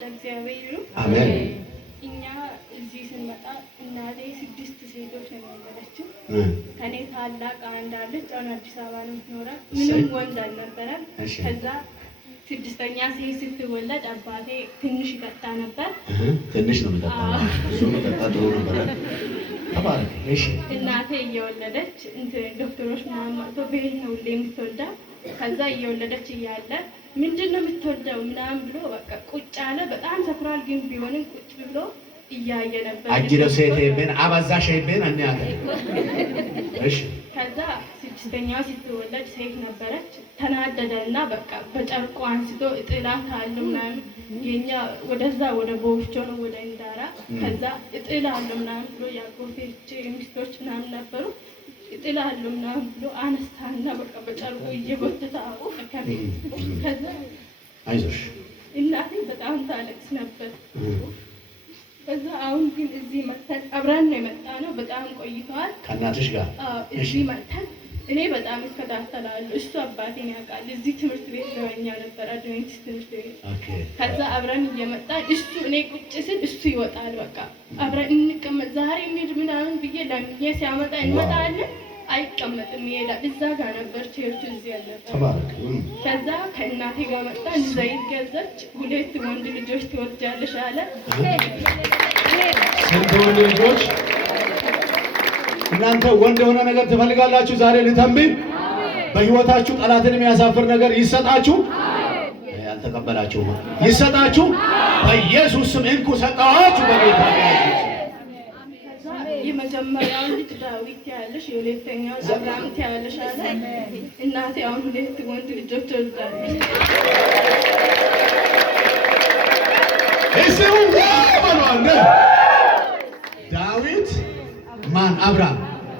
እግዚአብሔር አሜን። እኛ እዚህ ስንመጣ እናቴ 6 ሴቶች ነው የነበረችው። ከኔ ታላቅ አንድ አለች፣ አሁን አዲስ አበባ ነው የምትኖረው። ምንም ወንድ አልነበረም። ከዛ 6ኛ ሴት ስትወለድ አባቴ ትንሽ ይጠጣ ነበር። ትንሽ ነው የሚጠጣው፣ እሱ የሚጠጣ ድሮ ነበር። ተባረክ። እሺ እናቴ እየወለደች ዶክተሮች ምናምን መጥቶ ቤት ነው ሁሌ የምትወልደው። ከዛ እየወለደች እያለ ምንድነው የምትወልደው ምናምን ብሎ በቃ ቁጭ አለ። በጣም ሰፍራል፣ ግን ቢሆንም ቁጭ ብሎ እያየ ነበር። አጅረው ሴቴን አባዛሽ አይበን አንያተ። እሺ ከዛ 6ኛው ስትወለድ ሴት ነበረች። ተናደደና በቃ በጨርቁ አንስቶ እጥላት አለ ምናምን የኛ ወደዛ ወደ ቦርቾ ነው ወደ እንዳራ። ከዛ እጥላት ምናምን ብሎ ያጎቴች ሚስቶች ምናምን ነበሩ። እጥላት ምናምን ብሎ አነሳና በቃ በጨርቁ እየጎተተ አወቀከኝ። ከዛ አይዞሽ እናቴ በጣም ታለቅስ ነበር። ከዛ አሁን ግን እዚህ መተን አብረን ነው የመጣነው። በጣም ቆይቷል ከእናትሽ ጋር። እዚህ መተን እኔ በጣም እከታተላለሁ። እሱ አባቴን ያውቃል። እዚህ ትምህርት ቤት ለኛ ነበር አድቬንቲስት ትምህርት ቤት። ከዛ አብረን እየመጣን እሱ እኔ ቁጭ ስል እሱ ይወጣል። በቃ አብረን እንቀመጥ ዛሬ እንሂድ ምናምን ብዬ ለምኜ ሲያመጣ እንመጣለን። አይቀመጥም፣ ይሄዳል። እዛ ጋር ነበር ቸርቹ እዚህ ያለበት። ከዛ ከእናቴ ጋር መጣን። ዘይት ገዛች። 2 ወንድ ልጆች ትወልጃለሽ አለ። ስንት ወንድ ልጆች? እናንተ ወንድ የሆነ ነገር ትፈልጋላችሁ? ዛሬ ልተንብይ። በህይወታችሁ ጠላትን የሚያሳፍር ነገር ይሰጣችሁ። ያልተቀበላችሁ ይሰጣችሁ። በኢየሱስ ስም እንኩ ሰጣችሁ። በጌታ የመጀመሪያው ልጅ ዳዊት ያለሽ፣ የሁለተኛው አብርሃም ያለሽ አለ። እናቴ አሁን 2 ወንድ ልጆች ወልዳለች። እሱ ወንድ ዳዊት ማን? አብርሃም።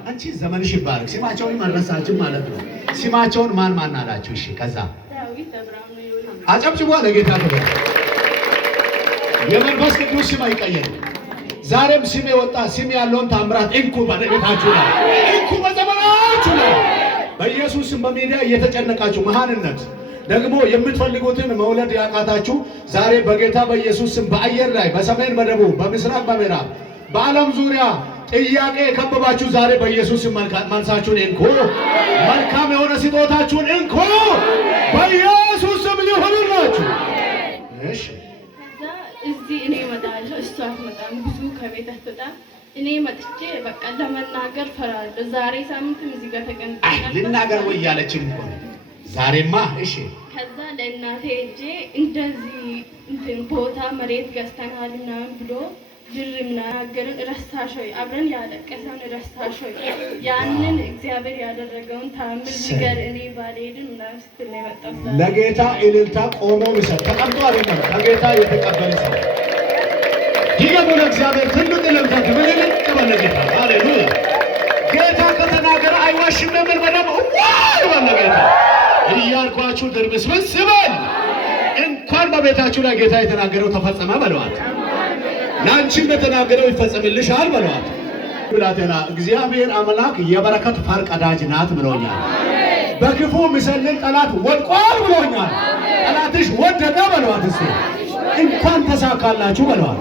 አንቺ ዘመንሽ ይባረክ። ስማቸውን ማረሳችሁ ማለት ነው። ስማቸውን ማን አላችሁ? እሺ ከዛ ዳዊት አብርሃም ነው የወለደው። አጨብጭቡ ለጌታ ክብር። የመንፈስ ቅዱስ ስም አይቀየርም። ዛሬም ስም የወጣ ስም ያለውን ታምራት እንኩ በቤታችሁ ላይ እንኩ በዘመናችሁ ላይ በኢየሱስ ስም። በሚዲያ እየተጨነቃችሁ መሃንነት ደግሞ የምትፈልጉትን መውለድ ያቃታችሁ ዛሬ በጌታ በኢየሱስ ስም በአየር ላይ በሰሜን በደቡብ በምስራቅ በምዕራብ በዓለም ዙሪያ ጥያቄ የከበባችሁ ዛሬ በኢየሱስ ስም መልሳችሁን እንኩ። መልካም የሆነ ስጦታችሁን እንኩ በኢየሱስ ስም ይሁንላችሁ። እሺ እዚህ እኔ እመጣለሁ፣ እሷ አትመጣም። ብዙ ከቤት አትወጣም። እኔ መጥቼ በቃ ለመናገር ፈራለሁ። ዛሬ ሳምንትም እዚህ ጋር ተቀምጠናል። ልናገር ወይ ያለችም እኮ ዛሬማ። እሺ ከዛ ለእናቴ እጄ እንደዚህ ቦታ መሬት ገዝተናል ምናምን ብሎ ድር ምናገርን ረሳሽ ወይ? አብረን ያለቀሰን ረሳሽ ወይ? ያንን እግዚአብሔር ያደረገውን ታምር ንገር፣ እኔ ባልሄድም ምናምን ስትል ነው የመጣው። ለጌታ እልልታ ቆሞ ይሰጥ ተቀምጦ አይደለም፣ ከጌታ የተቀበለ ሰው ይገቡ። ለእግዚአብሔር ትልቅ እልልታ ትብልል ቀበለ ጌታ። ሃሌሉያ! ጌታ ከተናገረ አይዋሽም። ለምን በደም ዋይ ባለ ጌታ እያልኳችሁ ድርብስብስ ይበል። እንኳን በቤታችሁ ላይ ጌታ የተናገረው ተፈጸመ በለዋት። ናንቺ እንደተናገረው ይፈጸምልሻል በለዋት። ብላቴና እግዚአብሔር አምላክ የበረከት ፈርቀዳጅ ናት ብሎኛል። በክፉ ምሰልን ጠላት ወድቋል ብሎኛል። ጠላትሽ ወደቀ በለዋት። እስቲ እንኳን ተሳካላችሁ በለዋት።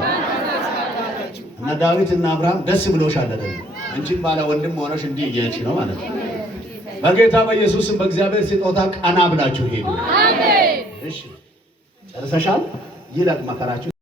እና ዳዊት እና አብርሃም ደስ ብሎሻል አይደል? አንቺም ባለ ወንድም ሆነሽ እንዲህ እየሄድሽ ነው ማለት ነው። በጌታ በኢየሱስም በእግዚአብሔር ስጦታ ቀና ብላችሁ ሄዱ። አሜን። እሺ ጨርሰሻል። ይለቅ መከራችሁ።